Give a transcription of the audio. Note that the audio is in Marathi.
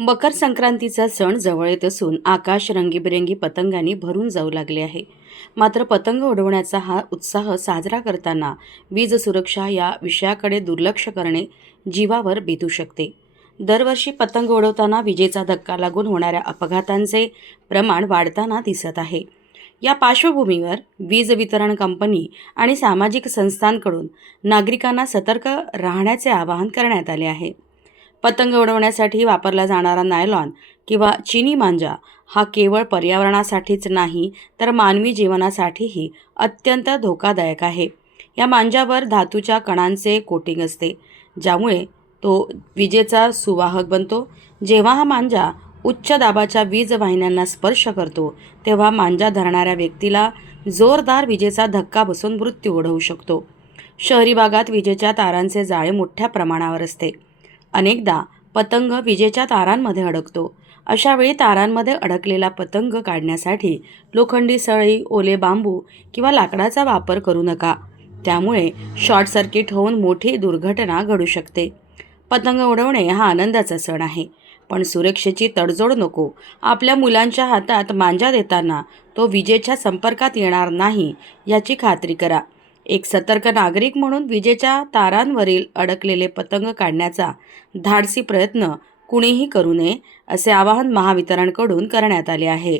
मकर संक्रांतीचा सण जवळ येत असून आकाश रंगीबेरंगी पतंगांनी भरून जाऊ लागले आहे. मात्र पतंग उडवण्याचा हा उत्साह साजरा करताना वीज सुरक्षा या विषयाकडे दुर्लक्ष करणे जीवावर बेतू शकते. दरवर्षी पतंग उडवताना विजेचा धक्का लागून होणाऱ्या अपघातांचे प्रमाण वाढताना दिसत आहे. या पार्श्वभूमीवर वीज वितरण कंपनी आणि सामाजिक संस्थांकडून नागरिकांना सतर्क राहण्याचे आवाहन करण्यात आले आहे. पतंग उडवण्यासाठी वापरला जाणारा नायलॉन किंवा चिनी मांजा हा केवळ पर्यावरणासाठीच नाही तर मानवी जीवनासाठीही अत्यंत धोकादायक आहे. या मांजावर धातूच्या कणांचे कोटिंग असते ज्यामुळे तो विजेचा सुवाहक बनतो. जेव्हा हा मांजा उच्च दाबाच्या वीज वाहिन्यांना स्पर्श करतो तेव्हा मांजा धरणाऱ्या व्यक्तीला जोरदार विजेचा धक्का बसून मृत्यू ओढवू शकतो. शहरी भागात विजेच्या तारांचे जाळे मोठ्या प्रमाणावर असते. अनेकदा पतंग विजेच्या तारांमध्ये अडकतो. अशावेळी तारांमध्ये अडकलेला पतंग काढण्यासाठी लोखंडी सळई ओले बांबू किंवा लाकडाचा वापर करू नका. त्यामुळे शॉर्ट सर्किट होऊन मोठी दुर्घटना घडू शकते. पतंग उडवणे हा आनंदाचा सण आहे. पण सुरक्षेची तडजोड नको. आपल्या मुलांच्या हातात मांजा देताना तो विजेच्या संपर्कात येणार नाही याची खात्री करा. एक सतर्क नागरिक म्हणून विजेच्या तारांवरील अडकलेले पतंग काढण्याचा धाडसी प्रयत्न कुणीही करू नये असे आवाहन महावितरणकडून करण्यात आले आहे.